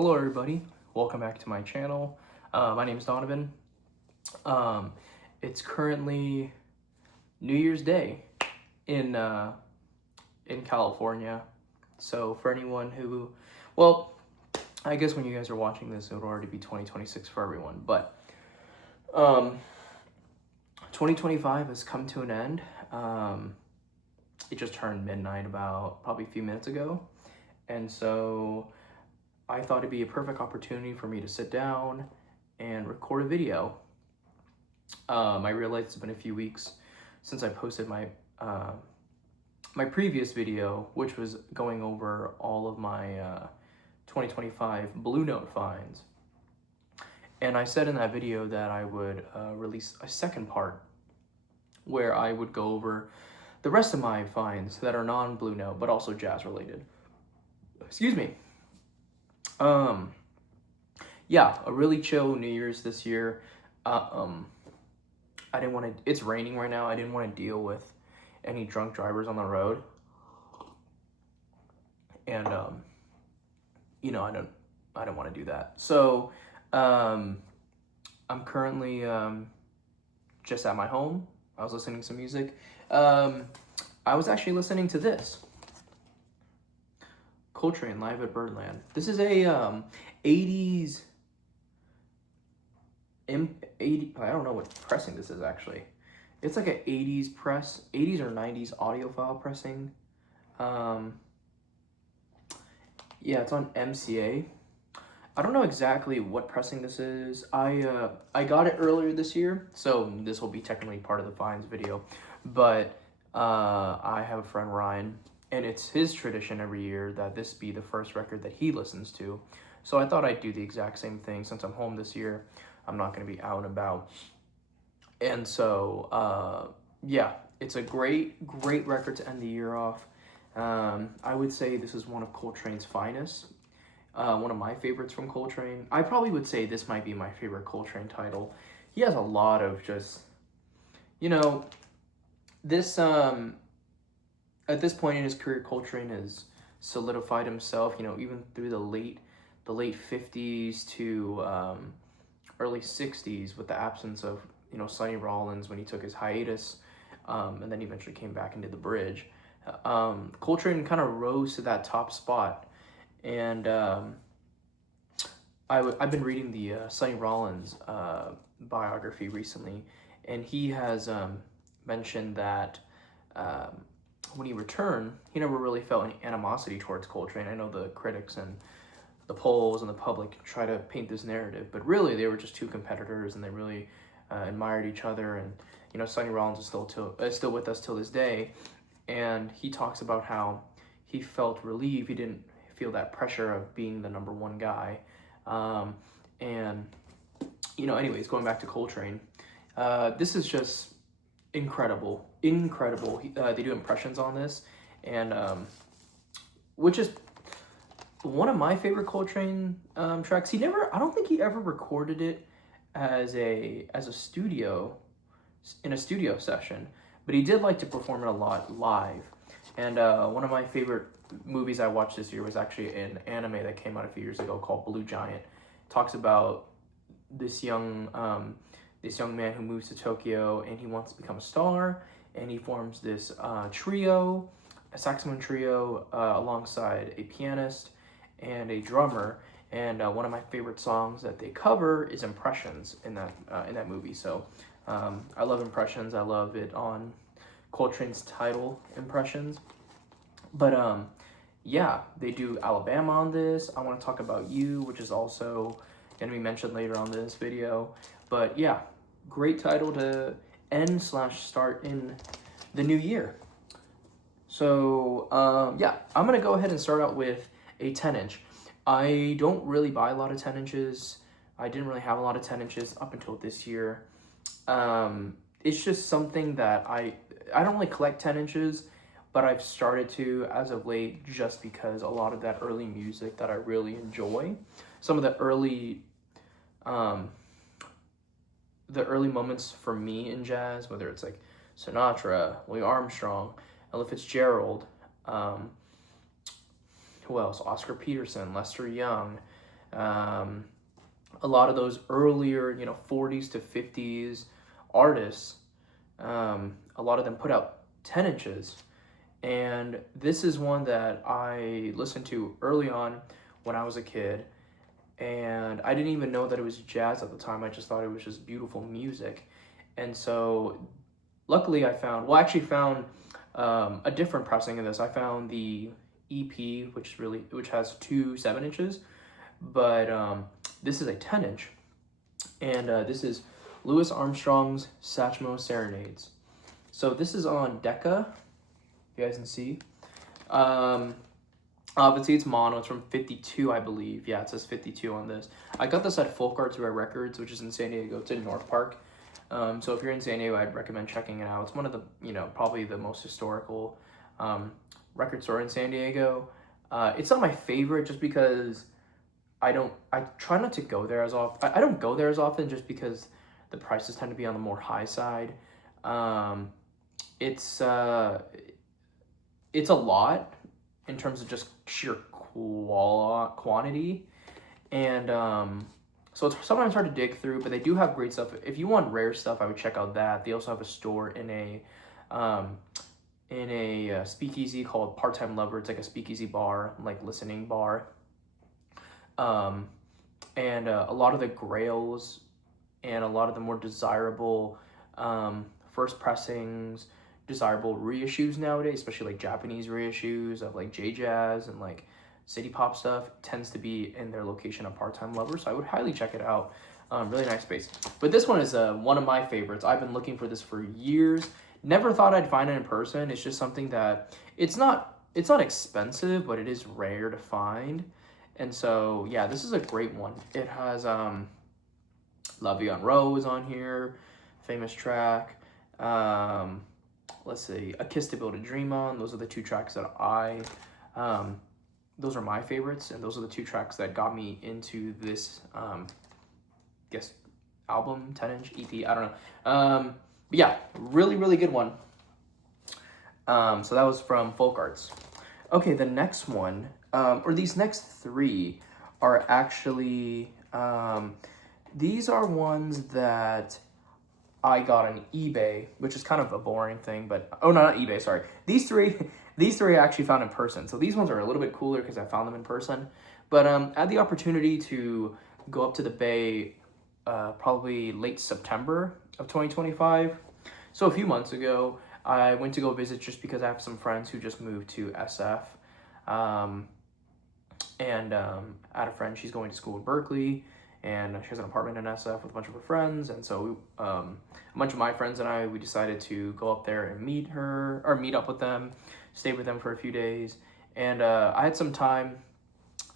Hello everybody, welcome back to my channel. My name is Donovan. It's currently New Year's Day in California. So for anyone who, well, I guess when you guys are watching this, it would already be 2026 for everyone. But 2025 has come to an end. It just turned midnight about probably a few minutes ago. And so I thought it'd be a perfect opportunity for me to sit down and record a video. I realized it's been a few weeks since I posted my my previous video, which was going over all of my 2025 Blue Note finds. And I said in that video that I would release a second part where I would go over the rest of my finds that are non-Blue Note, but also jazz related. Excuse me. Yeah, a really chill New Year's this year. I didn't want to, it's raining right now. I didn't want to deal with any drunk drivers on the road. And, you know, I don't want to do that. So, I'm currently, just at my home. I was listening to some music. I was actually listening to this. Coltrane live at Birdland. This is a 80s, I don't know what pressing this is actually. It's like an 80s press, 80s or 90s audiophile pressing. Yeah, it's on MCA. I don't know exactly what pressing this is. I got it earlier this year, so this will be technically part of the finds video. But I have a friend, Ryan, and it's his tradition every year that this be the first record that he listens to. So I thought I'd do the exact same thing since I'm home this year. I'm not going to be out and about. And so, yeah, it's a great record to end the year off. I would say this is one of Coltrane's finest. One of my favorites from Coltrane. I probably would say this might be my favorite Coltrane title. He has a lot of just, you know, this, at this point in his career, Coltrane has solidified himself, you know, even through the late 50s to early 60s with the absence of, you know, Sonny Rollins when he took his hiatus, and then eventually came back into the bridge. Coltrane kind of rose to that top spot. And I've been reading the Sonny Rollins biography recently, and he has mentioned that when he returned, he never really felt any animosity towards Coltrane. I know the critics and the polls and the public try to paint this narrative, but really they were just two competitors, and they really admired each other. And you know, Sonny Rollins is still with us till this day, and he talks about how he felt relieved. He didn't feel that pressure of being the number one guy. And you know, anyways, going back to Coltrane, this is just incredible. They do impressions on this, and which is one of my favorite Coltrane tracks. I don't think he ever recorded it as a studio, in a studio session, but he did like to perform it a lot live. And one of my favorite movies I watched this year was actually an anime that came out a few years ago called Blue Giant. It talks about this young man who moves to Tokyo, and he wants to become a star, and he forms this trio, a saxophone trio, alongside a pianist and a drummer. And one of my favorite songs that they cover is Impressions in that movie. So I love Impressions. I love it on Coltrane's title, Impressions. But yeah, they do Alabama on this. I want to talk about You, which is also going to be mentioned later on this video. But yeah, great title to end/start in the new year. So yeah, I'm going to go ahead and start out with a 10-inch. I don't really buy a lot of 10 inches. I didn't really have a lot of 10 inches up until this year. It's just something that I don't really collect 10 inches, but I've started to as of late, just because a lot of that early music that I really enjoy, some of the early moments for me in jazz, whether it's like Sinatra, Louis Armstrong, Ella Fitzgerald, who else? Oscar Peterson, Lester Young, Um, a lot of those earlier, 40s to 50s artists, a lot of them put out 10 inches. And this is one that I listened to early on when I was a kid. And I didn't even know that it was jazz at the time. I just thought it was just beautiful music. And so luckily I found a different pressing of this. I found the EP, which has two 7 inches, but this is a 10 inch. And this is Louis Armstrong's Satchmo Serenades. So this is on Decca, you guys can see. Obviously it's mono, it's from 52, I believe. Yeah, it says 52 on this. I got this at Folk Arts Rare Records, which is in San Diego. It's in North Park. So if you're in San Diego, I'd recommend checking it out. It's one of the, probably the most historical record store in San Diego. It's not my favorite just because I try not to go there as often. I don't go there as often just because the prices tend to be on the more high side. It's a lot in terms of just sheer quantity, and so it's sometimes hard to dig through, but they do have great stuff. If you want rare stuff, I would check out that. They also have a store in a speakeasy called Part-Time Lover. It's like a speakeasy bar, like listening bar. And a lot of the grails and a lot of the more desirable first pressings, desirable reissues nowadays, especially like Japanese reissues of like J-Jazz and like city pop stuff, tends to be in their location of Part-Time Lover. So I would highly check it out. Really nice space. But this one is one of my favorites. I've been looking for this for years. Never thought I'd find it in person. It's just something that it's not expensive, but it is rare to find. And so yeah, this is a great one. It has La Vie en Rose on here, famous track. Let's see, A Kiss to Build a Dream On. Those are the two tracks that those are my favorites, and those are the two tracks that got me into this album, 10-inch EP, I don't know. But yeah, really, really good one. So that was from Folk Arts. Okay, the next one, or these next three are actually, these are ones that I got on eBay, which is kind of a boring thing, but, oh, no, not eBay, sorry. These three I actually found in person. So these ones are a little bit cooler because I found them in person. But I had the opportunity to go up to the Bay probably late September of 2025. So a few months ago, I went to go visit just because I have some friends who just moved to SF. And I had a friend, she's going to school in Berkeley, and she has an apartment in SF with a bunch of her friends. And so a bunch of my friends and I, we decided to go up there and meet up with them, stay with them for a few days. And I had some time,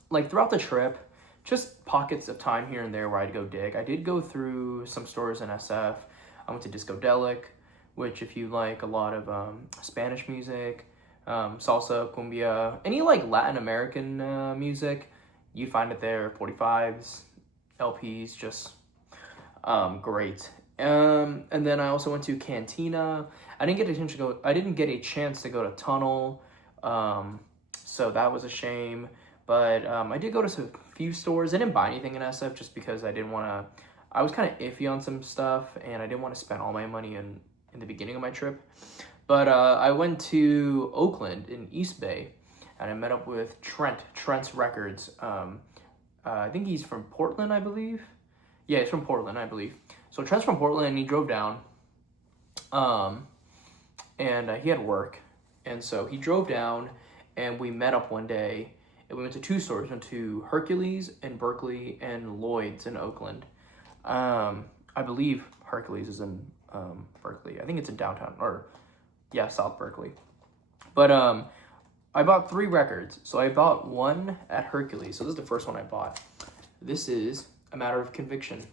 like throughout the trip, just pockets of time here and there where I'd go dig. I did go through some stores in SF. I went to Discodelic, which if you like a lot of Spanish music, salsa, cumbia, any like Latin American music, you find it there. 45s, LPs, just great. And then I also went to Cantina. I didn't get a chance to go to Tunnel, so that was a shame. But I did go to a few stores. I didn't buy anything in SF just because I didn't want to. I was kind of iffy on some stuff, and I didn't want to spend all my money in the beginning of my trip. But I went to Oakland in East Bay, and I met up with Trent's Records. I think he's from Portland, I believe. Yeah, he's from Portland, I believe. So Trent's from Portland, and he drove down, and he had work, and so he drove down, and we met up one day, and we went to two stores. We went to Hercules in Berkeley and Lloyd's in Oakland. I believe Hercules is in Berkeley. I think it's in downtown, South Berkeley. But I bought 3 records. So I bought one at Hercules. So this is the first one I bought. This is A Matter of Conviction.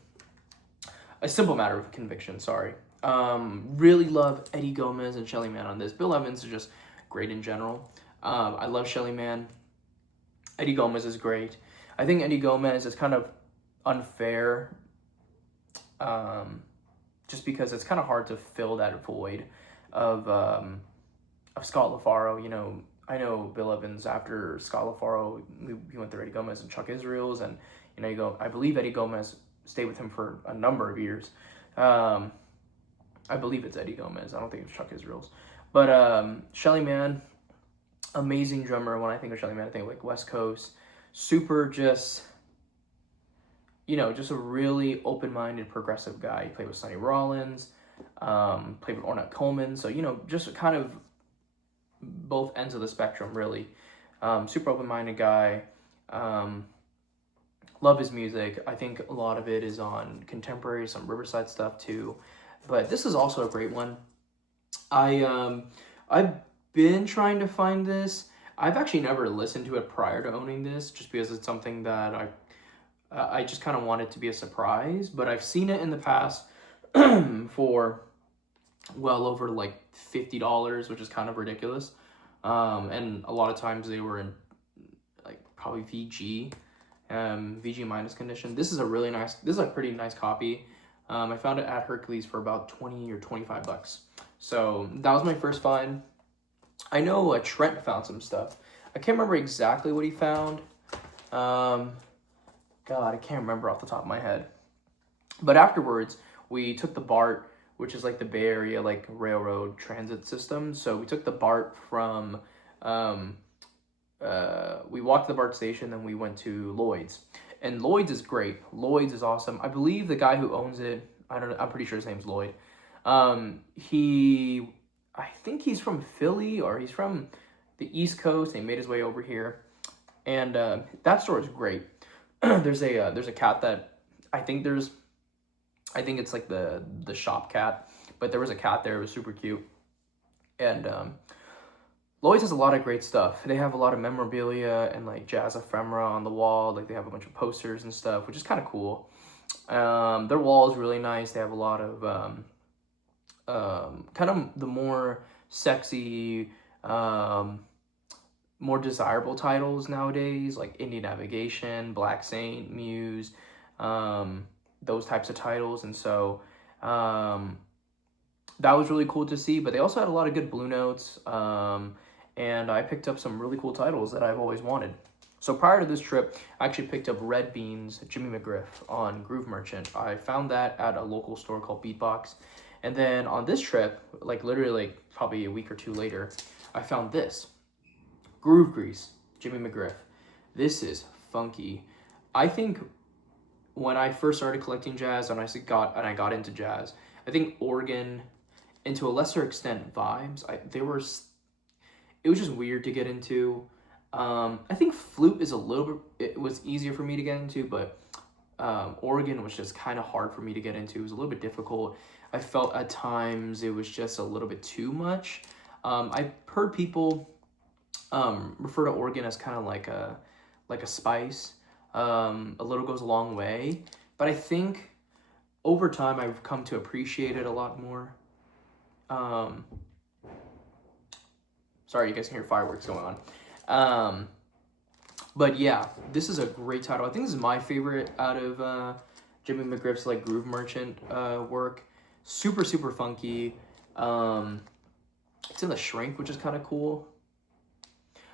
A Simple Matter of Conviction, sorry. Really love Eddie Gomez and Shelly Manne on this. Bill Evans is just great in general. I love Shelly Manne. Eddie Gomez is great. I think Eddie Gomez is kind of unfair, just because it's kind of hard to fill that void of Scott LaFaro. I know Bill Evans after Scalafaro, he went through Eddie Gomez and Chuck Israels, and I believe Eddie Gomez stayed with him for a number of years. I believe it's Eddie Gomez. I don't think it's Chuck Israels. But Shelly Manne, amazing drummer. When I think of Shelly Manne, I think of like West Coast, super just just a really open-minded, progressive guy. He played with Sonny Rollins, played with Ornette Coleman. So, just kind of both ends of the spectrum, really. Super open-minded guy. Love his music. I think a lot of it is on contemporary, some Riverside stuff too. But this is also a great one. I've been trying to find this. I've actually never listened to it prior to owning this, just because it's something that I just kind of want it to be a surprise. But I've seen it in the past for well over like $50, which is kind of ridiculous. And a lot of times they were in like probably VG minus condition. This is a pretty nice copy. I found it at Hercules for about 20 or 25 bucks. So that was my first find. I know Trent found some stuff. I can't remember exactly what he found. God, I can't remember off the top of my head. But afterwards, we took the BART, which is like the Bay Area like railroad transit system. So we took the BART from, we walked to the BART station, then we went to Lloyd's. And Lloyd's is great. Lloyd's is awesome. I believe the guy who owns it, I don't know, I'm pretty sure his name's Lloyd. I think he's from Philly, or he's from the East Coast, and he made his way over here. And that store is great. There's a cat that I think it's like the shop cat, but there was a cat there. It was super cute. And Lloyd's has a lot of great stuff. They have a lot of memorabilia and like jazz ephemera on the wall. Like they have a bunch of posters and stuff, which is kind of cool. Their wall is really nice. They have a lot of kind of the more sexy, more desirable titles nowadays, like Indian Navigation, Black Saint, Muse, those types of titles. And so that was really cool to see. But they also had a lot of good Blue Notes, and I picked up some really cool titles that I've always wanted. So prior to this trip, I actually picked up Red Beans, Jimmy McGriff on Groove Merchant. I found that at a local store called Beatbox. And then on this trip, like literally like probably a week or two later, I found this. Groove Grease, Jimmy McGriff. This is funky. I think when I first started collecting jazz and I got into jazz, I think organ, and to a lesser extent vibes, it was just weird to get into. I think flute is it was easier for me to get into, but organ was just kind of hard for me to get into. It was a little bit difficult. I felt at times it was just a little bit too much. I've heard people refer to organ as kind of like a spice. A little goes a long way, but I think over time I've come to appreciate it a lot more. Sorry, you guys can hear fireworks going on. But yeah, this is a great title. I think this is my favorite out of Jimmy McGriff's like Groove Merchant work. Super, super funky. It's in the Shrink, which is kind of cool.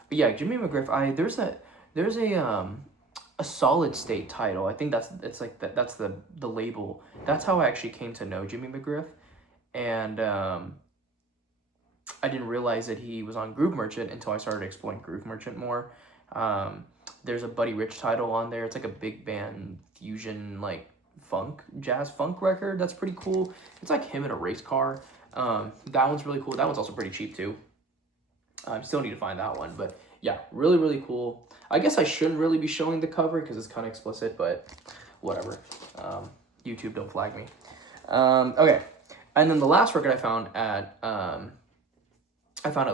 But yeah, Jimmy McGriff. There's a Solid State title. I think that's the label. That's how I actually came to know Jimmy McGriff, and I didn't realize that he was on Groove Merchant until I started exploring Groove Merchant more. There's a Buddy Rich title on there. It's like a big band fusion, like jazz funk record. That's pretty cool. It's like him in a race car. That one's really cool. That one's also pretty cheap too. I still need to find that one, but yeah, really, really cool. I guess I shouldn't really be showing the cover because it's kind of explicit, but whatever. YouTube, don't flag me. Okay, and then the last record I found at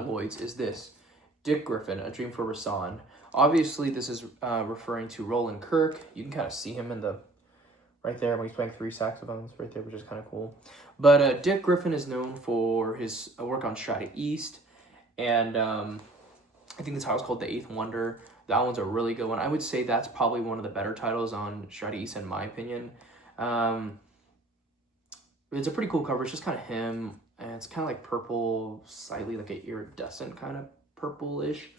Lloyd's is this, Dick Griffin, A Dream for Rasan. Obviously, this is referring to Roland Kirk. You can kind of see him in the right there when he's playing 3 saxophones right there, which is kind of cool. But Dick Griffin is known for his work on Strata East, and I think the title's called The Eighth Wonder. That one's a really good one. I would say that's probably one of the better titles on Strata East in my opinion. It's a pretty cool cover. It's just kind of him, and it's kind of like purple, slightly like an iridescent kind of purplish.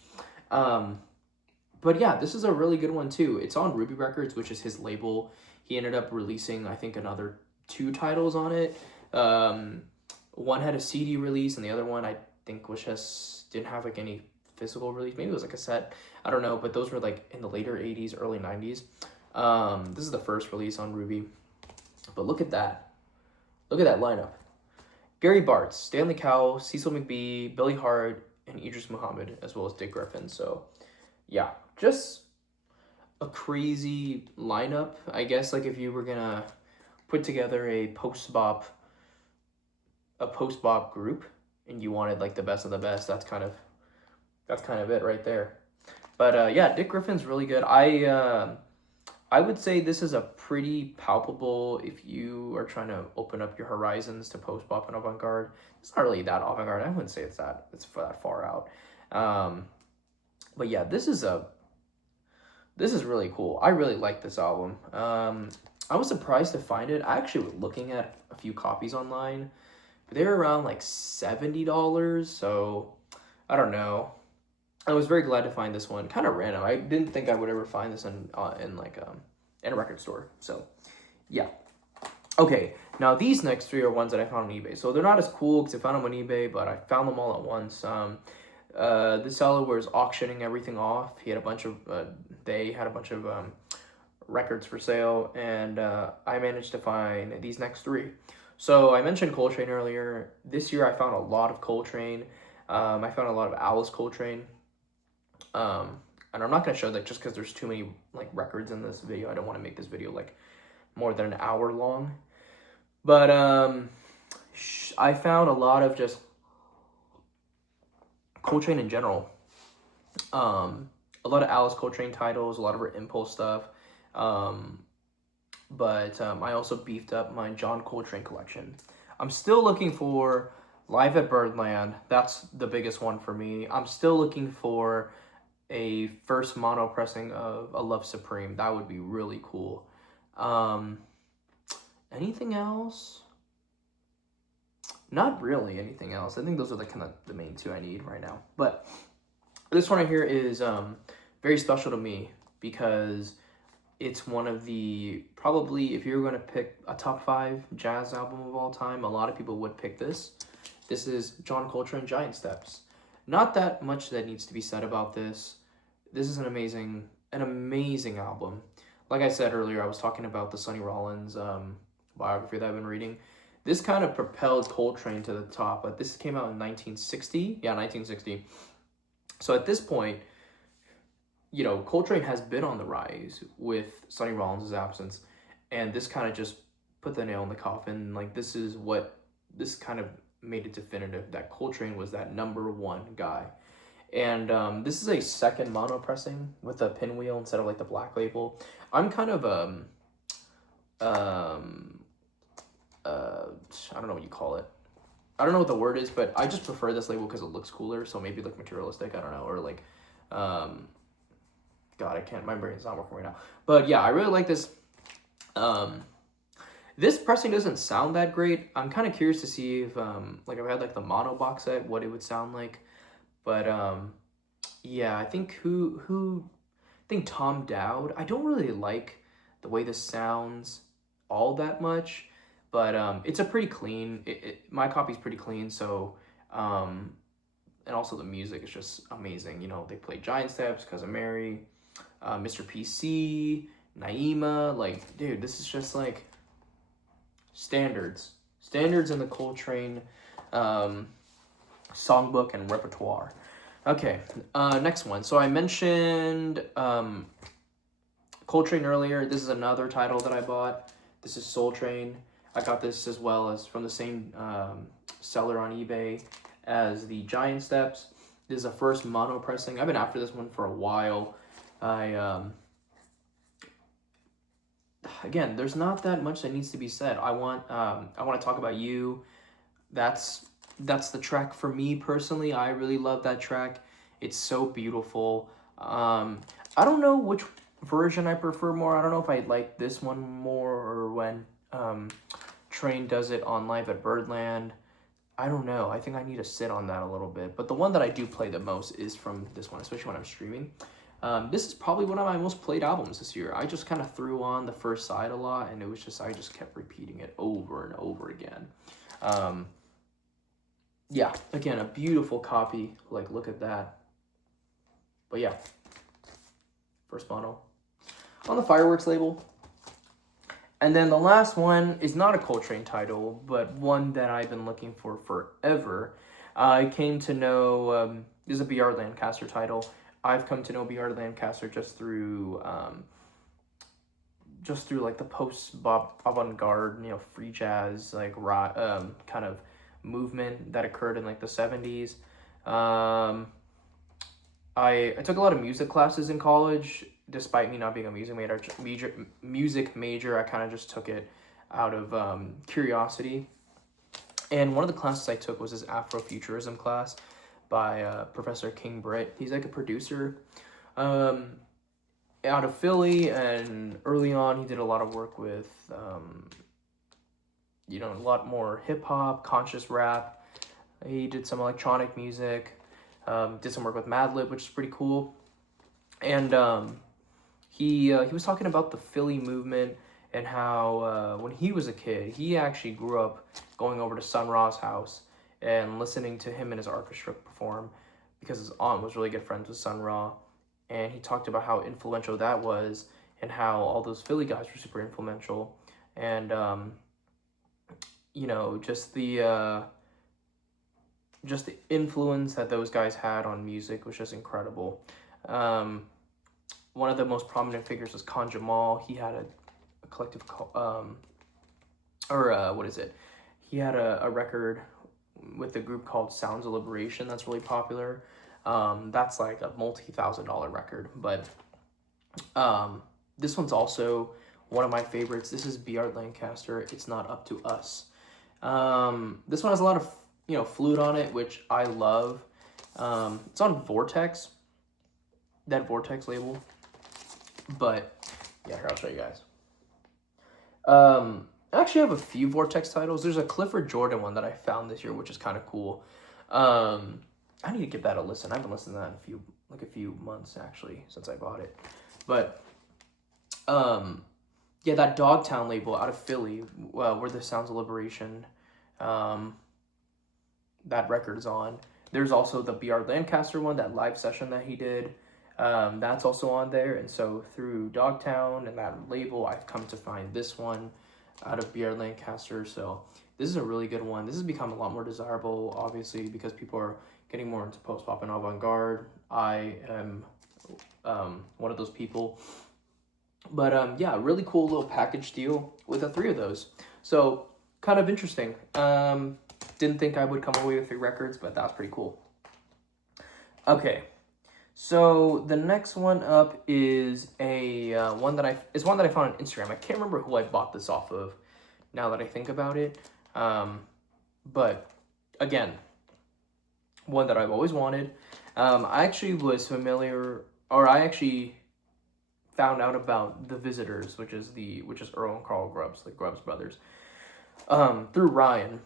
But yeah, this is a really good one too. It's on Ruby Records, which is his label. He ended up releasing, I think, another 2 titles on it. One had a CD release, and the other one I think was just didn't have like any physical release. Maybe it was like a set. I don't know, but those were like in the later 80s, early 90s. This is the first release on Ruby. But look at that. Look at that lineup. Gary Bartz, Stanley Cowell, Cecil McBee, Billy Hart, and Idris Muhammad, as well as Dick Griffin. So, yeah, just a crazy lineup. I guess like if you were gonna put together a post-bop group and you wanted like the best of the best, that's kind of it right there. But yeah, Dick Griffin's really good. I would say this is a pretty palpable if you are trying to open up your horizons to post-bop and avant-garde. It's not really that avant-garde. I wouldn't say it's that far out. But yeah, this is really cool. I really like this album. I was surprised to find it. I actually was looking at a few copies online, but they were around like $70. So I don't know. I was very glad to find this one. Kind of random. I didn't think I would ever find this in a record store. So yeah. Okay, now these next 3 are ones that I found on eBay. So they're not as cool because I found them on eBay, but I found them all at once. This seller was auctioning everything off. He had a bunch of records for sale, and I managed to find these next 3. So I mentioned Coltrane earlier. This year I found a lot of Coltrane. I found a lot of Alice Coltrane. And I'm not going to show that just because there's too many like records in this video. I don't want to make this video like more than an hour long. But I found a lot of just Coltrane in general. A lot of Alice Coltrane titles, a lot of her Impulse stuff. But I also beefed up my John Coltrane collection. I'm still looking for Live at Birdland. That's the biggest one for me. I'm still looking for a first mono pressing of A Love Supreme. That would be really cool. Anything else? Not really anything else. I think those are the kind of the main 2 I need right now. But this one right here is very special to me because it's one of the, probably if you're going to pick a top 5 jazz album of all time, a lot of people would pick this. This is John Coltrane, Giant Steps. Not that much that needs to be said about this. This is an amazing album. Like I said earlier, I was talking about the Sonny Rollins biography that I've been reading. This kind of propelled Coltrane to the top. But this came out in 1960. Yeah, 1960. So at this point, you know, Coltrane has been on the rise with Sonny Rollins' absence. And this kind of just put the nail in the coffin. Like, this kind of made it definitive that Coltrane was that #1 guy. And this is a second mono pressing with a pinwheel instead of like the black label. I'm kind of I don't know what you call it. I don't know what the word is, but I just prefer this label because it looks cooler. So maybe like materialistic, I don't know, or like God, my brain's not working right now. But yeah, I really like this. This pressing doesn't sound that great. I'm kind of curious to see if, like, if I had, like, the mono box set, what it would sound like. But, yeah, I think I think Tom Dowd. I don't really like the way this sounds all that much. But, it's a pretty clean, my copy's pretty clean, so, and also the music is just amazing. You know, they play Giant Steps, Cousin Mary, Mr. PC, Naima. Like, dude, this is just, like, standards in the Coltrane songbook and repertoire. Okay, next one. So I mentioned Coltrane earlier. This is another title that I bought. This is Soul Train. I got this as well as from the same seller on eBay as the Giant Steps. This is a first mono pressing. I've been after this one for a while. Again, there's not that much that needs to be said. I want to talk about You. That's the track for me personally. I really love that track. It's so beautiful. I don't know which version I prefer more. I don't know if I like this one more or when Train does it on Live at Birdland. I don't know. I think I need to sit on that a little bit. But the one that I do play the most is from this one, especially when I'm streaming. This is probably one of my most played albums this year. I just kind of threw on the first side a lot, and it was just, I just kept repeating it over and over again. Yeah, again, a beautiful copy. Like, look at that. But yeah, first mono on the Fireworks label. And then the last one is not a Coltrane title, but one that I've been looking for forever. I came to know, this is a B.R. Lancaster title. I've come to know B.R. Lancaster just through like the post-bop avant-garde, you know, free jazz, like rock, kind of movement that occurred in like the 70s. I took a lot of music classes in college, despite me not being a music major. I kind of just took it out of curiosity. And one of the classes I took was this Afrofuturism class by Professor King Britt. He's like a producer out of Philly, and early on he did a lot of work with, you know, a lot more hip-hop, conscious rap. He did some electronic music. Did some work with Madlib, which is pretty cool. And he was talking about the Philly movement and how when he was a kid, he actually grew up going over to Sun Ra's house and listening to him and his orchestra perform, because his aunt was really good friends with Sun Ra. And he talked about how influential that was and how all those Philly guys were super influential. And, you know, just the influence that those guys had on music was just incredible. One of the most prominent figures was Ahmad Jamal. He had a collective, He had a record with a group called Sounds of Liberation that's really popular. That's like a multi-$1,000 record. But this one's also one of my favorites. This is B.R. Lancaster. It's Not Up to Us. This one has a lot of, you know, flute on it, which I love. It's on Vortex, that Vortex label. But yeah, here, I'll show you guys. I actually have a few Vortex titles. There's a Clifford Jordan one that I found this year, which is kind of cool. I need to give that a listen. I haven't listened to that in a few months actually since I bought it. But yeah, that Dogtown label out of Philly, where the Sounds of Liberation, that record is on. There's also the B.R. Lancaster one, that live session that he did. That's also on there. And so through Dogtown and that label, I've come to find this one out of B.R. Lancaster. So this is a really good one. This has become a lot more desirable, obviously, because people are getting more into post-bop and avant-garde. I am one of those people. But yeah, really cool little package deal with the 3 of those. So kind of interesting. Didn't think I would come away with 3 records, but that's pretty cool. Okay, so the next one up is one that I found on Instagram. I can't remember who I bought this off of, now that I think about it. But again, one that I've always wanted. I actually was familiar, or I actually found out about the Visitors, which is Earl and Carl Grubbs, the Grubbs brothers, through Ryan.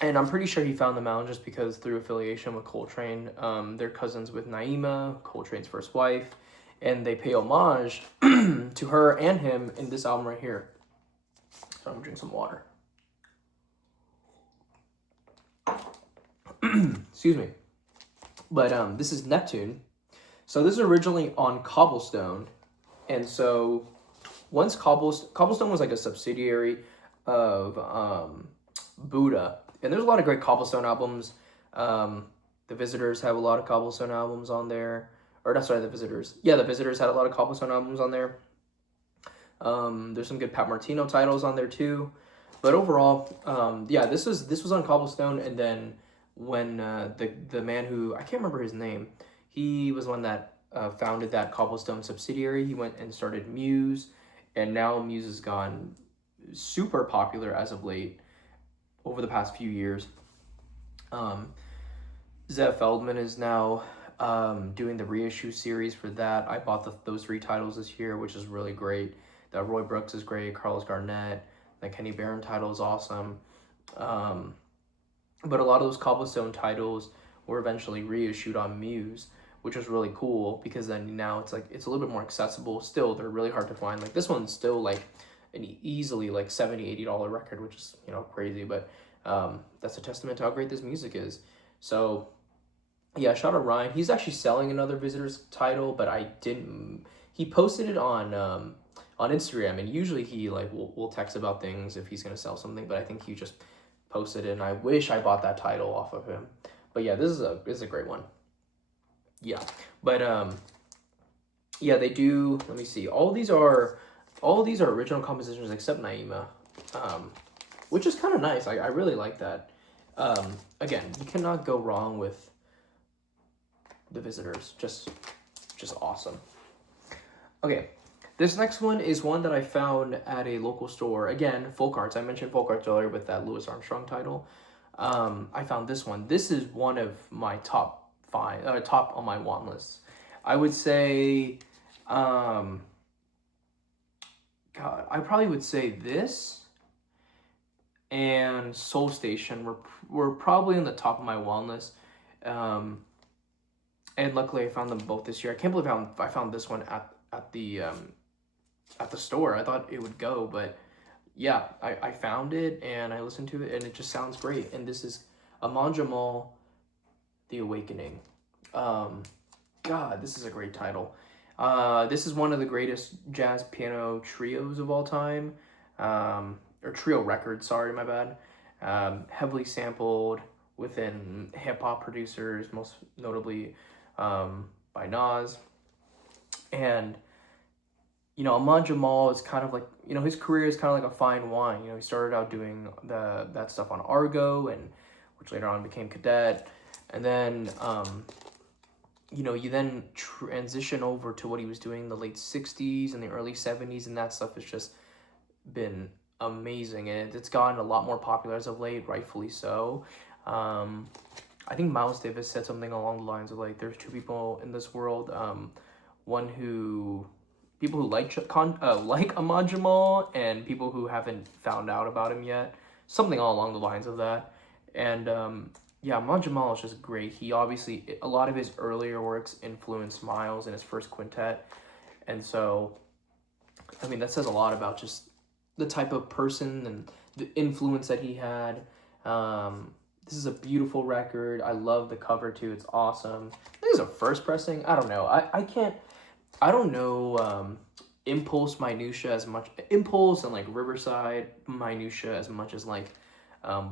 And I'm pretty sure he found them out just because through affiliation with Coltrane. They're cousins with Naima, Coltrane's first wife, and they pay homage to her and him in this album right here. So I'm gonna drink some water. Excuse me. But this is Neptune. So this is originally on Cobblestone, and so once Cobblestone was like a subsidiary of Buddha, and there's a lot of great Cobblestone albums. The Visitors have a lot of Cobblestone albums on there, or not, sorry, the Visitors. Yeah, the Visitors had a lot of Cobblestone albums on there. There's some good Pat Martino titles on there too, but overall, yeah, this was on Cobblestone, and then when the man who, I can't remember his name, he was one that founded that Cobblestone subsidiary. He went and started Muse, and now Muse has gone super popular as of late, over the past few years. Zev Feldman is now doing the reissue series for that. I bought those 3 titles this year, which is really great. The Roy Brooks is great, Carlos Garnett, the Kenny Barron title is awesome. but a lot of those Cobblestone titles were eventually reissued on Muse, which was really cool because then now it's like it's a little bit more accessible. Still, they're really hard to find. Like this one's still like an easily like $70-$80 record, which is, you know, crazy, but that's a testament to how great this music is. So yeah, shout out Ryan. He's actually selling another Visitors title, but I didn't. He posted it on Instagram, and usually he like will text about things if he's gonna sell something. But I think he just posted it, and I wish I bought that title off of him. But yeah, this is a great one. Yeah, but yeah, they do. Let me see. All these are original compositions except Naima, which is kind of nice. I really like that. Again, you cannot go wrong with the Visitors. Just awesome. Okay, this next one is one that I found at a local store. Again, folk arts. I mentioned folk arts earlier with that Louis Armstrong title. I found this one. This is one of my top on my want list. I would say, God, I probably would say this and Soul Station were probably on the top of my want list. And luckily I found them both this year. I can't believe I found this one at the store. I thought it would go, but yeah, I found it and I listened to it and it just sounds great. And this is Ahmad Jamal, The Awakening. God, this is a great title. This is one of the greatest jazz piano trios of all time. Or trio records, sorry, my bad. Heavily sampled within hip-hop producers, most notably by Nas. And, you know, Ahmad Jamal is kind of like, you know, his career is kind of like a fine wine. You know, he started out doing that stuff on Argo, and which later on became Cadet. And then, you know, you then transition over to what he was doing in the late 60s and the early 70s, and that stuff has just been amazing. And it's gotten a lot more popular as of late, rightfully so. I think Miles Davis said something along the lines of like, there's two people in this world, people who like Ahmad Jamal and people who haven't found out about him yet, something along the lines of that. And yeah, Ahmad Jamal is just great. He obviously, a lot of his earlier works influenced Miles in his first quintet, and so I mean that says a lot about just the type of person and the influence that he had. This is a beautiful record. I love the cover too. It's awesome. This is a first pressing. I don't know. I don't know Impulse minutia as much. Impulse and like Riverside minutia as much as like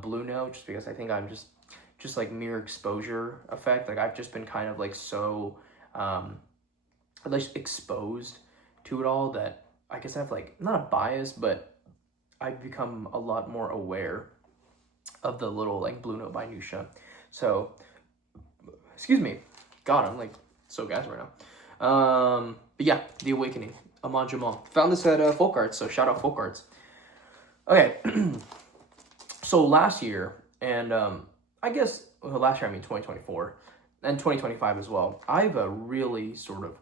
Blue Note, just because I think I'm just like mere exposure effect. Like I've just been kind of like so like exposed to it all that I guess I have like not a bias, but I've become a lot more aware of the little like Blue Note minutia. So, excuse me, God, I'm like so gassed right now. But yeah, The Awakening, Ahmad Jamal. Found this at Folk Arts, so shout out Folk Arts. Okay, so last year, and I guess last year I mean 2024, and 2025 as well. I've really sort of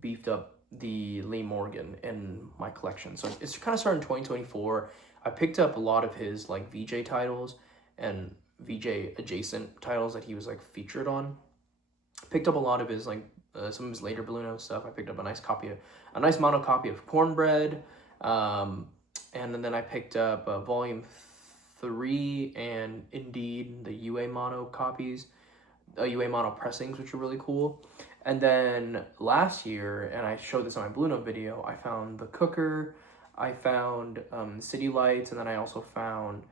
beefed up the Lee Morgan in my collection. So it's kind of started in 2024. I picked up a lot of his like VJ titles and VJ adjacent titles that he was like featured on. Picked up a lot of his like some of his later Blue Note stuff. I picked up a nice mono copy of Cornbread, and then I picked up Volume 3 and Indeed the UA mono copies, UA mono pressings, which are really cool. And then last year, and I showed this on my Blue Note video, I found The Cooker, I found City Lights, and then I also found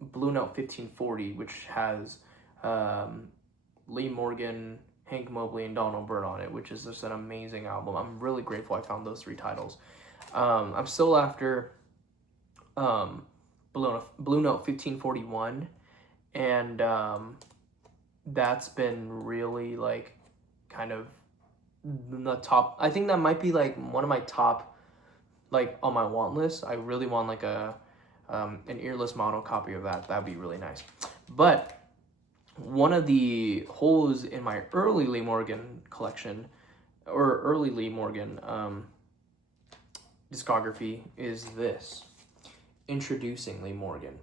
Blue Note 1540, which has Lee Morgan, Hank Mobley, and Donald Byrd on it, which is just an amazing album. I'm really grateful I found those 3 titles. I'm still after Blue Note 1541, and that's been really like kind of the top. I think that might be like one of my top like on my want list. I really want like an earless mono copy of that. That'd be really nice. But one of the holes in my early Lee Morgan collection, or early Lee Morgan discography, is this: Introducing Lee Morgan.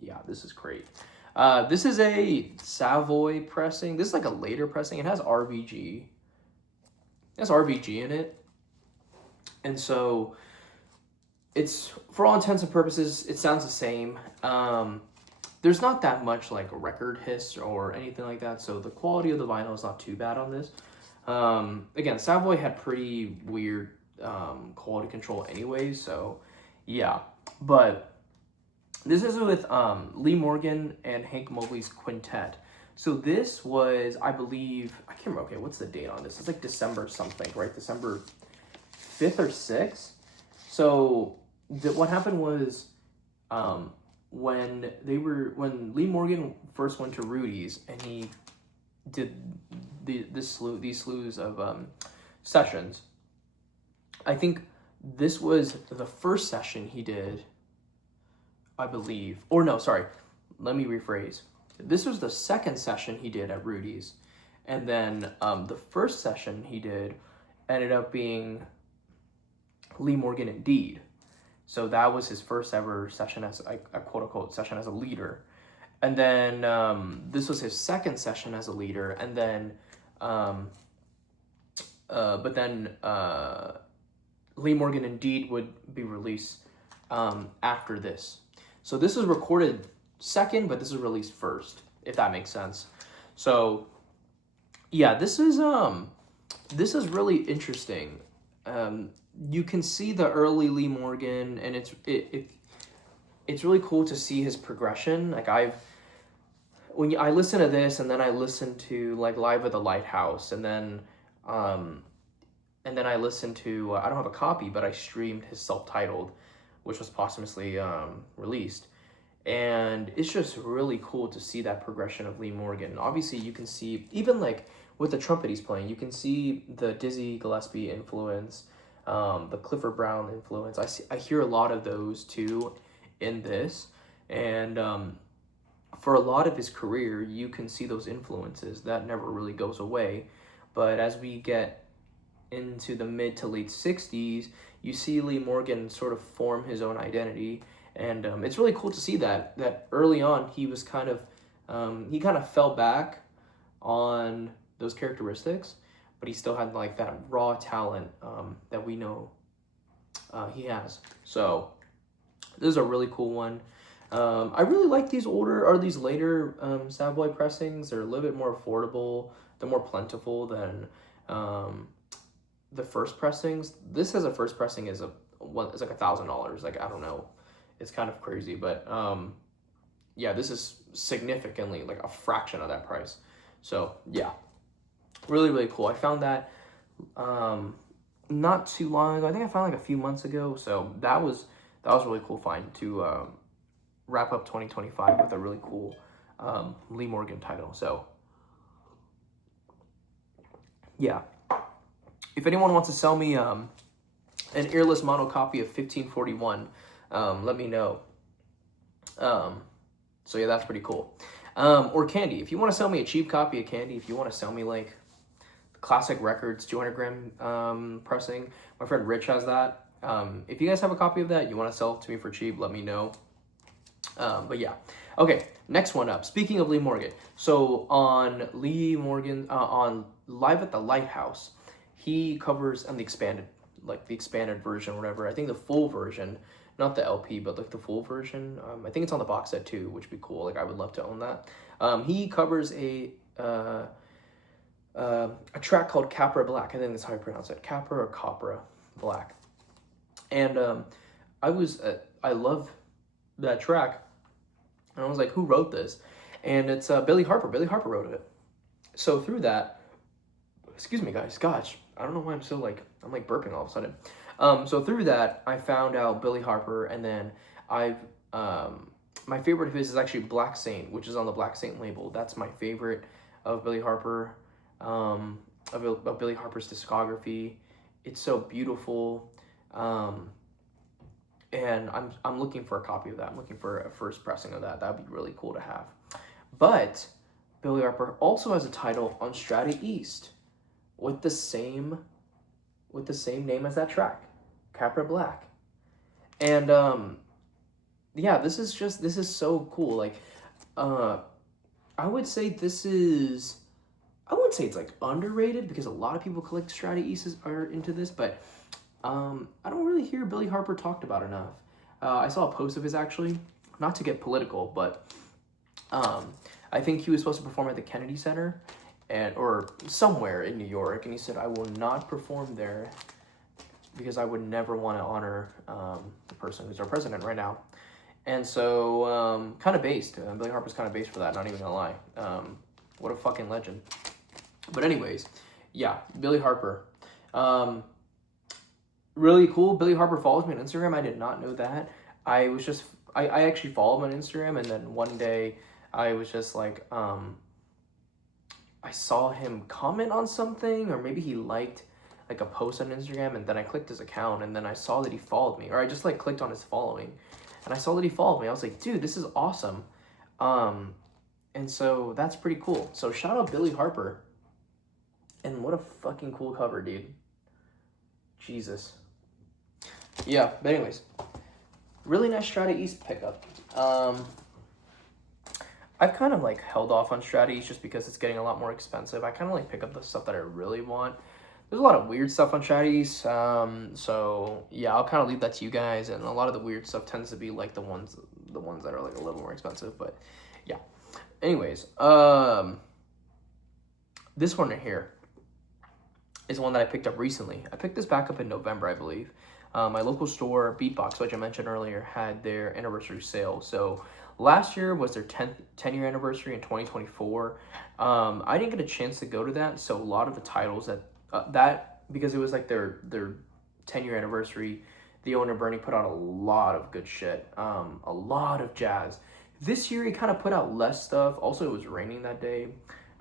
Yeah, this is great. This is a Savoy pressing. This is like a later pressing. It has RVG. It has RVG in it. And so it's, for all intents and purposes, it sounds the same. There's not that much like record hiss or anything like that, so the quality of the vinyl is not too bad on this. Again, Savoy had pretty weird quality control anyways, so yeah. But this is with Lee Morgan and Hank Mobley's quintet. So this was, I believe, I can't remember, okay, what's the date on this? It's like December something, right? December 5th or 6th. So what happened was, when Lee Morgan first went to Rudy's and he did these slews of sessions, I think this was the first session he did, I believe. Or no, sorry, let me rephrase. This was the second session he did at Rudy's, and then the first session he did ended up being Lee Morgan Indeed. So that was his first ever session as a quote-unquote session as a leader. And then this was his second session as a leader. And then, Lee Morgan Indeed would be released after this. So this is recorded second, but this is released first, if that makes sense. So yeah, this is really interesting. You can see the early Lee Morgan, and it's really cool to see his progression. Like I listen to this, and then I listen to like Live at the Lighthouse, and then I listened to I don't have a copy, but I streamed his self-titled, which was posthumously released, and it's just really cool to see that progression of Lee Morgan. Obviously, you can see even like with the trumpet he's playing, you can see the Dizzy Gillespie influence. The Clifford Brown influence. I hear a lot of those too in this, and for a lot of his career, you can see those influences. That never really goes away. But as we get into the mid to late 60s, you see Lee Morgan sort of form his own identity, and it's really cool to see that early on he was kind of fell back on those characteristics, but he still had like that raw talent that we know he has. So this is a really cool one. I really like these later Savoy pressings. They're a little bit more affordable. They're more plentiful than the first pressings. This as a first pressing is it's like $1,000. Like, I don't know, it's kind of crazy, but yeah, this is significantly like a fraction of that price. So yeah. Really, really cool. I found that not too long ago. I think I found like a few months ago. So that was a really cool find to wrap up 2025 with a really cool Lee Morgan title. So yeah, if anyone wants to sell me an earless mono copy of 1541, let me know. So yeah, that's pretty cool. Or Candy. If you want to sell me a cheap copy of Candy, if you want to sell me like Classic Records 200 gram pressing, my friend Rich has that. If you guys have a copy of that, you want to sell it to me for cheap, let me know. But yeah, okay, next one up. Speaking of Lee Morgan, so on Lee Morgan on Live at the Lighthouse, he covers on the expanded version or whatever. I think the full version, not the LP, but like the full version. I think it's on the box set too, which would be cool. Like I would love to own that. He covers a track called Capra Black. I think that's how you pronounce it, Capra or Capra Black. And I love that track. And I was like, who wrote this? And it's Billy Harper. Billy Harper wrote it. So through that, excuse me guys, gosh, I don't know why I'm like burping all of a sudden. So through that, I found out Billy Harper, and then my favorite of his is actually Black Saint, which is on the Black Saint label. That's my favorite of Billy Harper, of Billy Harper's discography. It's so beautiful, and I'm looking for a copy of that. I'm looking for a first pressing of that. That would be really cool to have. But Billy Harper also has a title on Strata East with the same name as that track, Capra Black. And yeah, this is so cool. Like, uh, I would say this is. I wouldn't say it's like underrated because a lot of people collect Strata Easts are into this, but I don't really hear Billy Harper talked about enough. I saw a post of his actually, not to get political, but um, I think he was supposed to perform at the Kennedy Center, and or somewhere in New York, and he said, "I will not perform there because I would never want to honor the person who's our president right now." And so, kind of based. Billy Harper's kind of based for that. Not even gonna lie. What a fucking legend. But anyways, yeah, Billy Harper. Um, really cool. Billy Harper follows me on Instagram. I did not know that. I actually follow him on Instagram, and then one day I was just like, I saw him comment on something, or maybe he liked like a post on Instagram, and then I clicked his account, and then I saw that he followed me, or I just like clicked on his following, and I saw that he followed me. I was like, dude, this is awesome. Um, and so that's pretty cool. So shout out Billy Harper. And what a fucking cool cover, dude. Jesus. Yeah, but anyways, really nice Strata East pickup. I've kind of like held off on Strata East just because it's getting a lot more expensive. I kind of like pick up the stuff that I really want. There's a lot of weird stuff on Strata East, so yeah, I'll kind of leave that to you guys. And a lot of the weird stuff tends to be like the ones that are like a little more expensive. But yeah. Anyways, this one right here is one that I picked up recently. I picked this back up in November, I believe. My local store, Beatbox, which I mentioned earlier, had their anniversary sale. So last year was their 10-year anniversary in 2024. I didn't get a chance to go to that, so a lot of the titles because it was like their 10-year anniversary, the owner Bernie put out a lot of good shit, a lot of jazz. This year he kind of put out less stuff. Also, it was raining that day,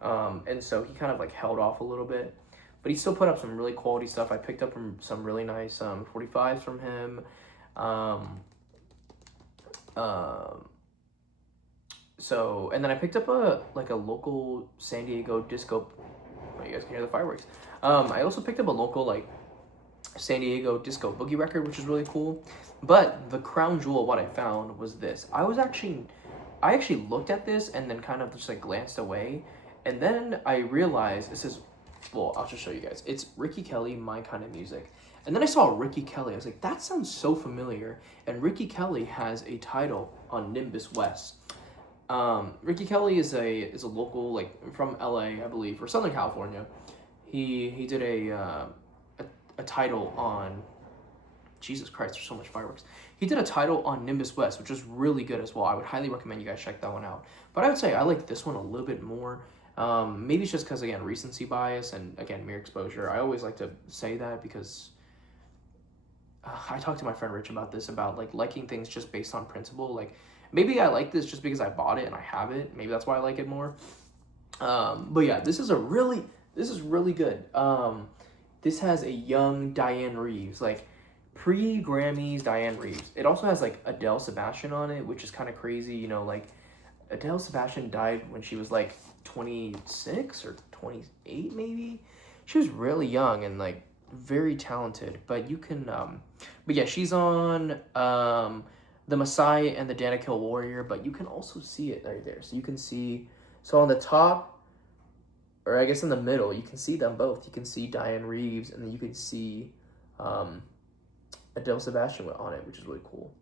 and so he kind of like held off a little bit. But he still put up some really quality stuff. I picked up some really nice 45s from him. So, and then I picked up a local San Diego disco. Oh, you guys can hear the fireworks. I also picked up a local like San Diego disco boogie record, which is really cool. But the crown jewel of what I found was this. I actually looked at this and then kind of just like glanced away, and then I realized this is. Well, I'll just show you guys. It's Rickey Kelly, My Kind of Music. And then I saw Rickey Kelly. I was like, that sounds so familiar. And Rickey Kelly has a title on Nimbus West. Rickey Kelly is a local, like, from LA, I believe, or Southern California. He did a title on, Jesus Christ, there's so much fireworks. He did a title on Nimbus West, which is really good as well. I would highly recommend you guys check that one out. But I would say I like this one a little bit more. Maybe it's just because, again, recency bias and, again, mere exposure. I always like to say that because I talked to my friend Rich about this, about, like, liking things just based on principle. Like, maybe I like this just because I bought it and I have it. Maybe that's why I like it more. But, yeah, this is really good. This has a young Diane Reeves, like, pre-Grammys Diane Reeves. It also has, like, Adele Sebastian on it, which is kind of crazy, you know, like, Adele Sebastian died when she was, like, 26 or 28 maybe. She was really young and like very talented, but you can but yeah, she's on the Messiah and the Danica Warrior, but you can also see it right there. So you can see, so on the top, or I guess in the middle, you can see them both. You can see Diane Reeves, and then you can see Adele Sebastian on it, which is really cool.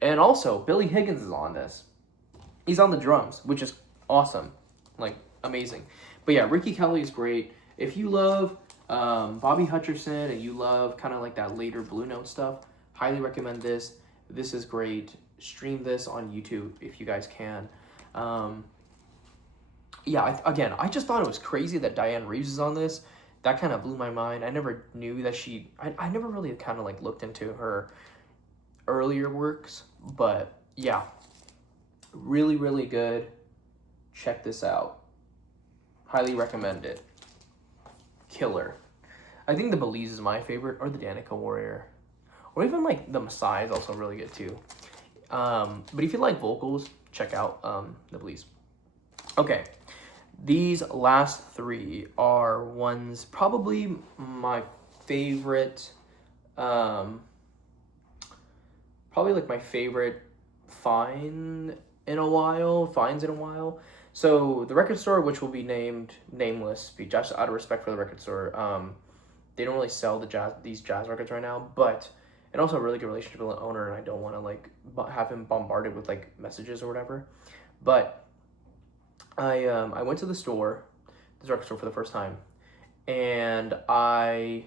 And also Billy Higgins is on this. He's on the drums, which is awesome. Like, amazing. But yeah, Rickey Kelly is great. If you love Bobby Hutcherson and you love kind of like that later Blue Note stuff, highly recommend this. This is great. Stream this on YouTube if you guys can. Yeah, I just thought it was crazy that Diane Reeves is on this. That kind of blew my mind. I never knew that I never really kind of like looked into her earlier works. But yeah, really, really good. Check this out. Highly recommend it. Killer. I think the Belize is my favorite, or the Danica Warrior. Or even like the Messiah is also really good too. But if you like vocals, check out the Belize. Okay. These last three are ones probably my favorite, probably like my favorite find in a while. Finds in a while. So the record store, which will be named nameless, just out of respect for the record store, they don't really sell these jazz records right now, but and also a really good relationship with the owner, and I don't want to like have him bombarded with like messages or whatever. But I went to this record store for the first time, and I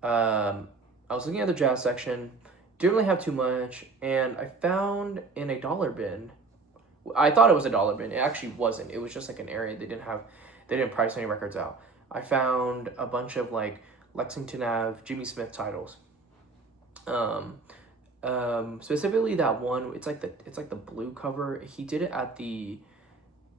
was looking at the jazz section, didn't really have too much, and I found in a dollar bin. I thought it was a dollar bin. It actually wasn't. It was just like an area they didn't price any records out. I found a bunch of like Lexington Ave, Jimmy Smith titles. Specifically that one. It's like the blue cover. He did it at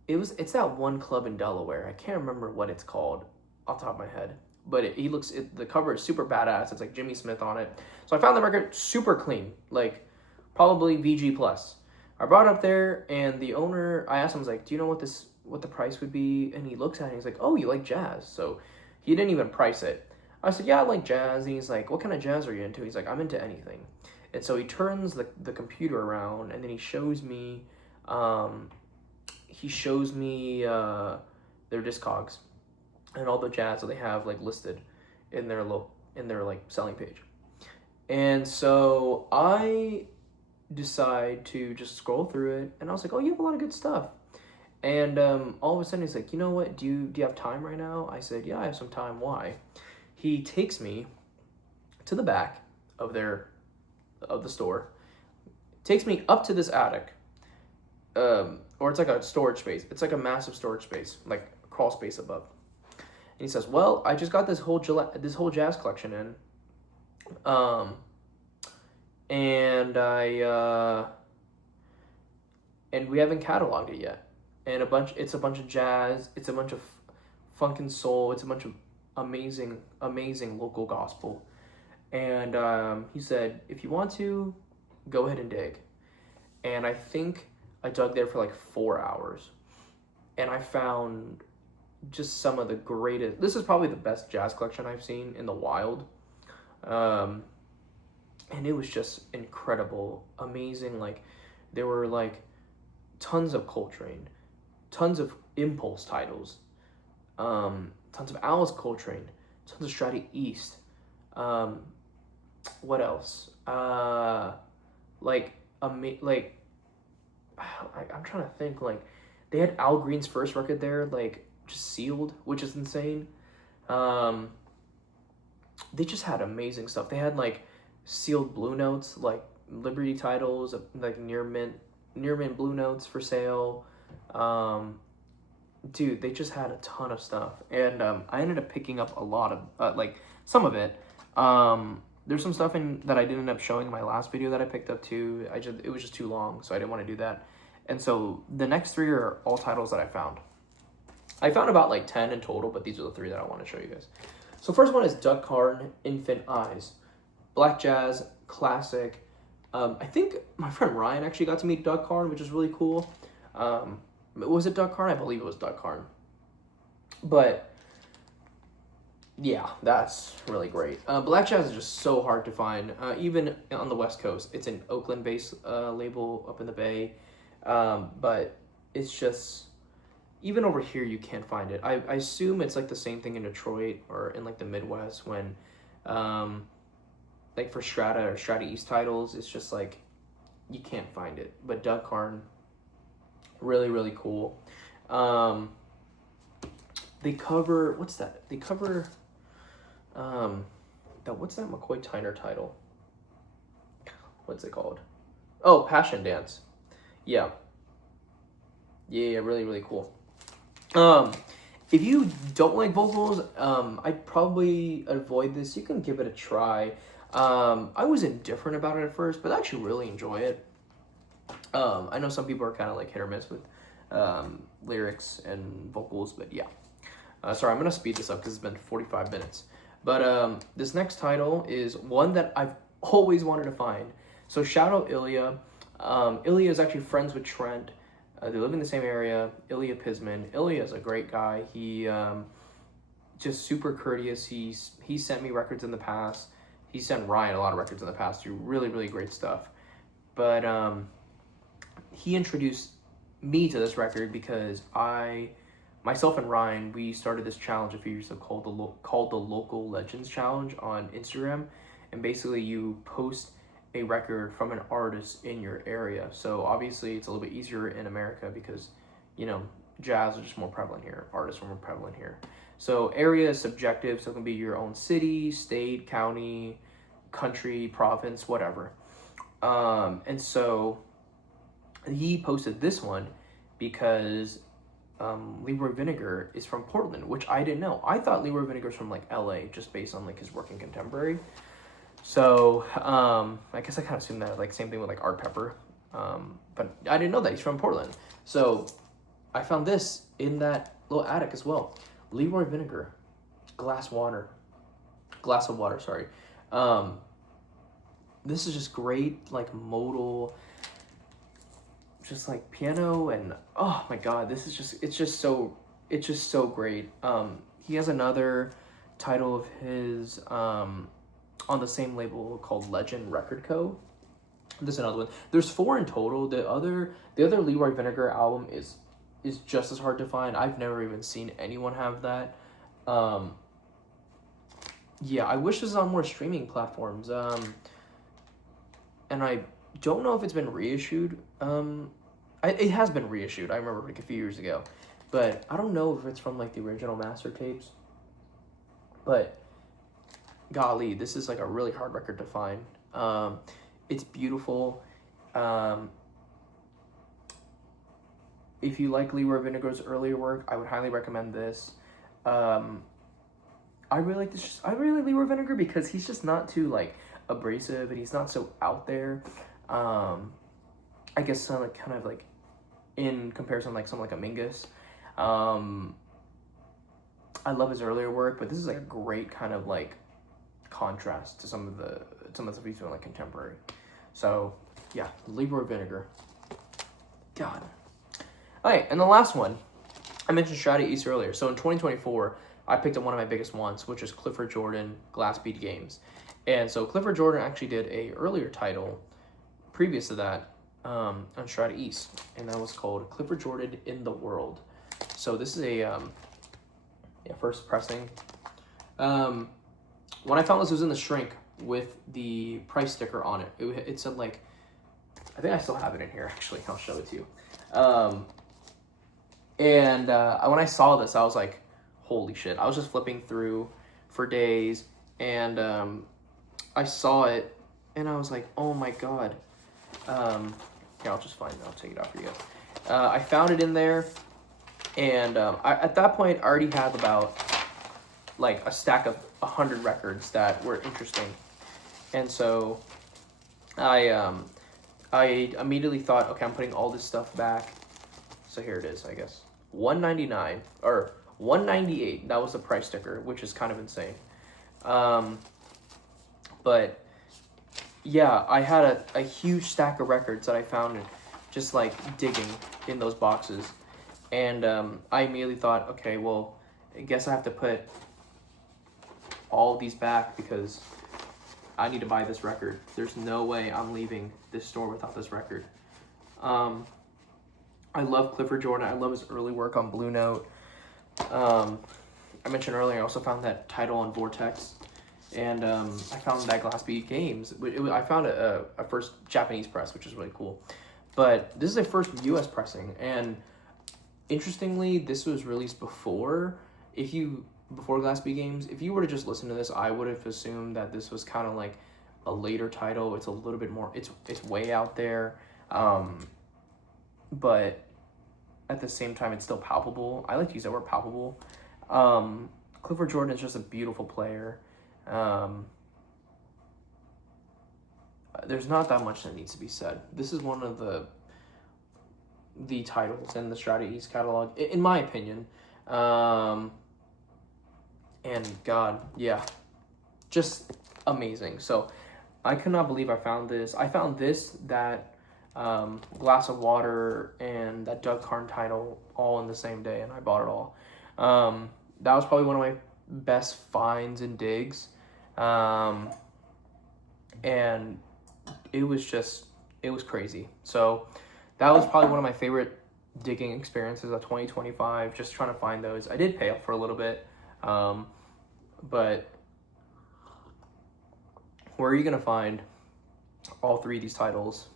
it's that one club in Delaware. I can't remember what it's called off the top of my head. But the cover is super badass. It's like Jimmy Smith on it. So I found the record super clean, like probably VG plus. I brought it up there, and the owner, I asked him, I was like, do you know what the price would be? And he looks at it, and he's like, oh, you like jazz? So he didn't even price it. I said, yeah, I like jazz. And he's like, what kind of jazz are you into? He's like, I'm into anything. And so he turns the computer around, and then he shows me their discogs and all the jazz that they have like listed in their like selling page. And so I decide to just scroll through it, and I was like, oh, you have a lot of good stuff. And all of a sudden he's like, you know what, do you have time right now? I said, yeah, I have some time. Why? He takes me to the back of the store, takes me up to this attic, or it's like a storage space. It's like a massive storage space, like crawl space above. And he says, well, I just got this whole jazz collection in. And and we haven't cataloged it yet. And it's a bunch of jazz, it's a bunch of funk and soul, it's a bunch of amazing local gospel. And he said, if you want to, go ahead and dig. And I think I dug there for like 4 hours. And I found just some of the greatest. This is probably the best jazz collection I've seen in the wild. And it was just incredible, amazing. Like, there were like tons of Coltrane, tons of Impulse titles, tons of Alice Coltrane, tons of Strata East. What else? I'm trying to think. Like, they had Al Green's first record there, like just sealed, which is insane. They just had amazing stuff. They had like sealed blue notes, like Liberty titles, like near mint blue notes for sale. Dude, they just had a ton of stuff, and I ended up picking up a lot of like some of it. There's some stuff that I didn't end up showing in my last video that I picked up too. It was just too long, so I didn't want to do that. And so the next 3 are all titles that I found. I found about like 10 in total, but these are the 3 that I want to show you guys. So first one is Doug Carn, Infant Eyes. Black jazz, classic. I think my friend Ryan actually got to meet Doug Carn, which is really cool. Was it Doug Carn? I believe it was Doug Carn. But yeah, that's really great. Black jazz is just so hard to find, even on the West Coast. It's an Oakland-based label up in the Bay, but it's just, even over here you can't find it. I assume it's like the same thing in Detroit or in like the Midwest when, like for Strata or Strata East titles, it's just like you can't find it. But Doug Carn, really, really cool. They cover, what's that? They cover, what's that McCoy Tyner title? What's it called? Oh, Passion Dance. Yeah. Yeah, really, really cool. If you don't like vocals, I'd probably avoid this. You can give it a try. I was indifferent about it at first, but I actually really enjoy it. I know some people are kind of like hit or miss with lyrics and vocals, but yeah. Sorry, I'm going to speed this up because it's been 45 minutes. But this next title is one that I've always wanted to find. So shout out Ilya. Ilya is actually friends with Trent. They live in the same area. Ilya Pisman. Ilya is a great guy. He just super courteous. He sent me records in the past. He sent Ryan a lot of records in the past through really, really great stuff. But he introduced me to this record because myself and Ryan, we started this challenge a few years ago called the Local Legends Challenge on Instagram, and basically you post a record from an artist in your area. So obviously it's a little bit easier in America because, you know, jazz is just more prevalent here. Artists are more prevalent here. So area is subjective, so it can be your own city, state, county, country, province, whatever. And so he posted this one because Leroy Vinegar is from Portland, which I didn't know. I thought Leroy Vinegar is from like LA, just based on like his work in contemporary. So I guess I kind of assumed that, like same thing with like Art Pepper, but I didn't know that he's from Portland. So I found this in that little attic as well. Leroy Vinegar, glass of water, sorry. This is just great, like modal, just like piano, and oh my god, this is just, it's just so great. He has another title of his on the same label called Legend Record Co. This is another one. There's 4 in total. The other Leroy Vinegar album is just as hard to find. I've never even seen anyone have that. Yeah, I wish this was on more streaming platforms. And I don't know if it's been reissued. It has been reissued. I remember like a few years ago, but I don't know if it's from like the original master tapes. But golly, this is like a really hard record to find. It's beautiful. If you like Leroy Vinegar's earlier work, I would highly recommend this. I really like this. I really like Leroy Vinegar because he's just not too like abrasive, and he's not so out there. I guess kind of like in comparison, like something like a Mingus. I love his earlier work, but this is like a great kind of like contrast to some of the stuff he's doing like contemporary. So yeah, Leroy Vinegar. God. All right, and the last one, I mentioned Strata East earlier. So in 2024, I picked up one of my biggest ones, which is Clifford Jordan Glass Bead Games. And so Clifford Jordan actually did a earlier title previous to that on Strata East, and that was called Clifford Jordan in the World. So this is a first pressing. When I found this, it was in the shrink with the price sticker on it. It said like, I think I still have it in here actually. I'll show it to you. And when I saw this, I was like, holy shit. I was just flipping through for days, and I saw it, and I was like, oh my god. Here, I'll just find it. I'll take it out for you guys. I found it in there, and at that point, I already had about like a stack of 100 records that were interesting. And so I immediately thought, okay, I'm putting all this stuff back. So here it is, I guess. $199 or $198. That was the price sticker, which is kind of insane. But yeah, I had a huge stack of records that I found just like digging in those boxes. And I immediately thought, okay, well, I guess I have to put all of these back because I need to buy this record. There's no way I'm leaving this store without this record. I love Clifford Jordan. I love his early work on Blue Note. I mentioned earlier, I also found that title on Vortex. And I found that Glass Bead Games. I found a first Japanese press, which is really cool. But this is a first U.S. pressing. And interestingly, this was released before Glass Bead Games. If you were to just listen to this, I would have assumed that this was kind of like a later title. It's a little bit more, it's way out there. But at the same time, it's still palpable. I like to use that word, palpable. Clifford Jordan is just a beautiful player. There's not that much that needs to be said. This is one of the titles in the Strata East catalog, in my opinion. And God, yeah, just amazing. So I could not believe I found this. I found that Glass of Water and that Doug Carn title all in the same day, and I bought it all. That was probably one of my best finds and digs. And it was crazy. So that was probably one of my favorite digging experiences of 2025, just trying to find those. I did pay up for a little bit, but where are you going to find all these titles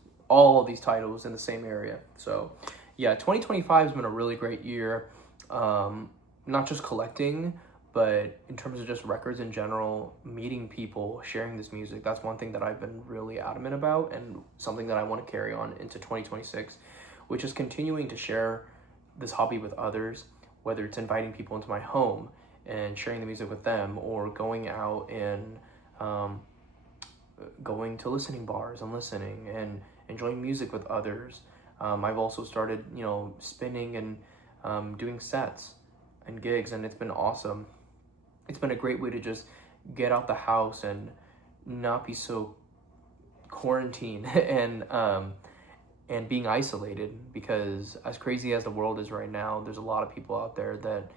in the same area? So yeah, 2025 has been a really great year, not just collecting, but in terms of just records in general, meeting people, sharing this music. That's one thing that I've been really adamant about, and something that I want to carry on into 2026, which is continuing to share this hobby with others, whether it's inviting people into my home and sharing the music with them, or going out and going to listening bars and listening and enjoying music with others. I've also started, spinning and doing sets and gigs, and it's been awesome. It's been a great way to just get out the house and not be so quarantined and being isolated, because as crazy as the world is right now, there's a lot of people out there that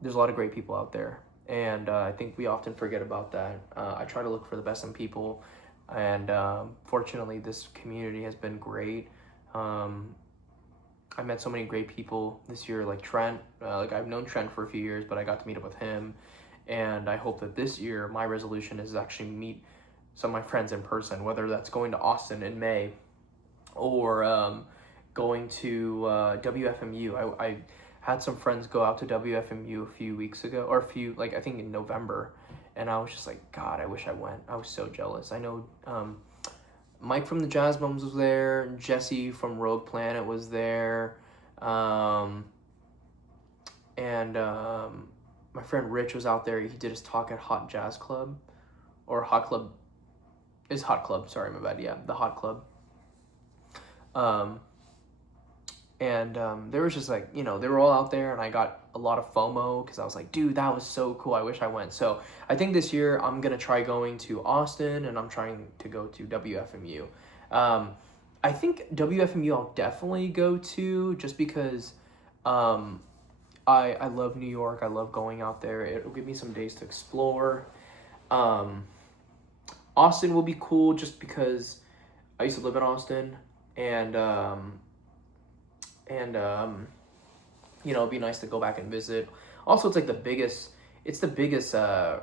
there's a lot of great people out there, and I think we often forget about that. I try to look for the best in people, and fortunately this community has been great. I met so many great people this year, like Trent. I've known Trent for a few years, but I got to meet up with him, and I hope that this year my resolution is actually meet some of my friends in person, whether that's going to Austin in May or going to WFMU. I had some friends go out to WFMU a few weeks ago, or I think in November, and I was just like, God, I wish I went. I was so jealous. I know Mike from the Jazz Bums was there, Jesse from Rogue Planet was there, and my friend Rich was out there. He did his talk at Hot Jazz Club, or Hot Club. Is Hot Club, sorry, my bad. Yeah, the Hot Club. There was just they were all out there, and I got a lot of FOMO because I was like, dude, that was so cool. I wish I went. So I think this year I'm going to try going to Austin, and I'm trying to go to WFMU. I think WFMU I'll definitely go to, just because I love New York. I love going out there. It'll give me some days to explore. Austin will be cool just because I used to live in Austin, and it'd be nice to go back and visit. Also, it's the biggest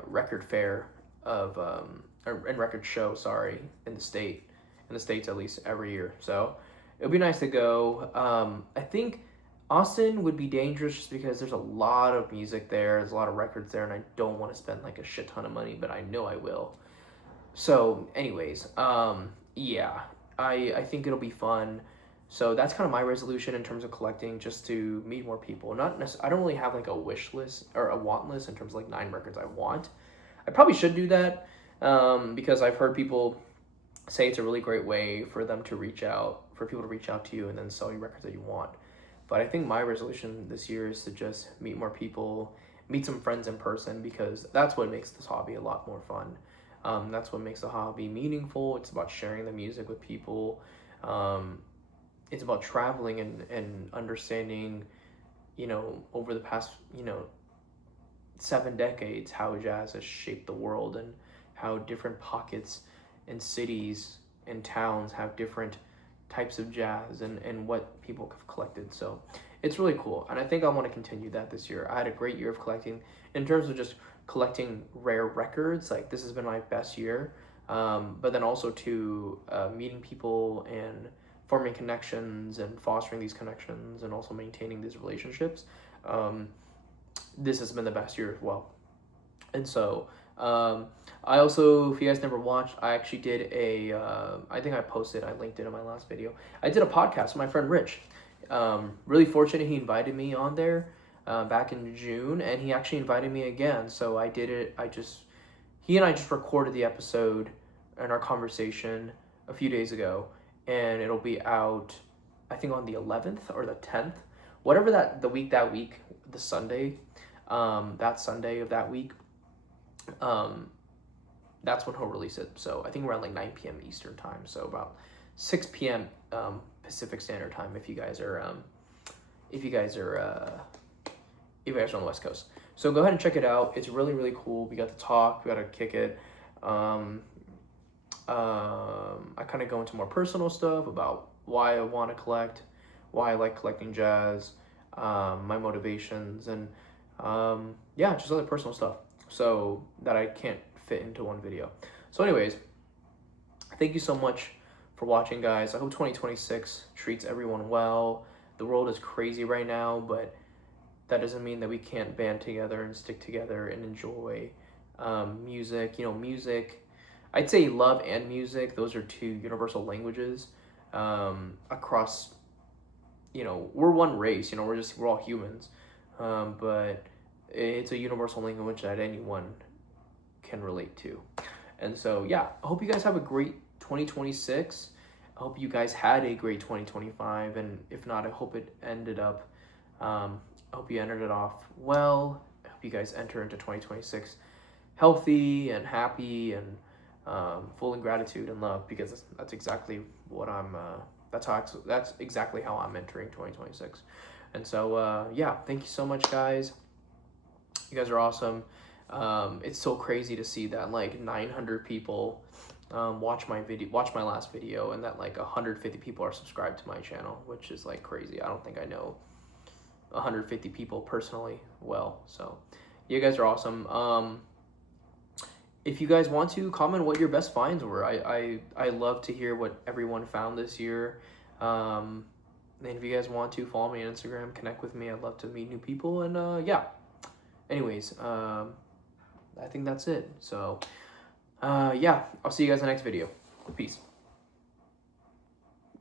record fair and record show, in the States at least, every year. So it'll be nice to go. I think Austin would be dangerous just because there's a lot of music there, there's a lot of records there, and I don't want to spend a shit ton of money, but I know I will. So anyways, yeah, I think it'll be fun. So that's kind of my resolution in terms of collecting, just to meet more people. I don't really have a wish list or a want list in terms of 9 records I want. I probably should do that, because I've heard people say it's a really great way for people to reach out to you and then sell you records that you want. But I think my resolution this year is to just meet more people, meet some friends in person, because that's what makes this hobby a lot more fun. That's what makes the hobby meaningful. It's about sharing the music with people. It's about traveling and understanding, over the past, 7 decades, how jazz has shaped the world, and how different pockets and cities and towns have different types of jazz and what people have collected. So it's really cool, and I think I want to continue that this year. I had a great year of collecting in terms of just collecting rare records. This has been my best year, but then also to meeting people and forming connections and fostering these connections, and also maintaining these relationships. This has been the best year as well. And so I also, if you guys never watched, I actually did I think I linked it in my last video. I did a podcast with my friend Rich. Really fortunate he invited me on there back in June, and he actually invited me again. So I did it. He and I just recorded the episode and our conversation a few days ago, and it'll be out, I think, on the 11th or the 10th, whatever that week, the Sunday, that Sunday of that week. That's when he'll release it. So I think around 9 p.m. Eastern time. So about 6 p.m. Pacific Standard Time if you guys are on the West Coast. So go ahead and check it out. It's really, really cool. We got to talk. We got to kick it. I kind of go into more personal stuff about why I want to collect, why I like collecting jazz, my motivations, and yeah, just other personal stuff. So that I can't fit into one video. So anyways, thank you so much for watching, guys. I hope 2026 treats everyone well. The world is crazy right now, but that doesn't mean that we can't band together and stick together and enjoy music. You know, music, I'd say love and music, those are two universal languages across, you know, we're one race, you know, we're all humans, but it's a universal language that anyone can relate to. And so, yeah, I hope you guys have a great 2026. I hope you guys had a great 2025, and if not, I hope it ended up, I hope you ended it off well. I hope you guys enter into 2026 healthy and happy and full in gratitude and love, because that's exactly what that's exactly how I'm entering 2026. And so, yeah, thank you so much, guys. You guys are awesome. It's so crazy to see that like 900 people watch my last video, and that like 150 people are subscribed to my channel, which is like crazy. I don't think I know 150 people personally well. So you guys are awesome. If you guys want to comment what your best finds were, I love to hear what everyone found this year. And if you guys want to follow me on Instagram, connect with me. I'd love to meet new people. And yeah, anyways, I think that's it. So yeah, I'll see you guys in the next video. Peace.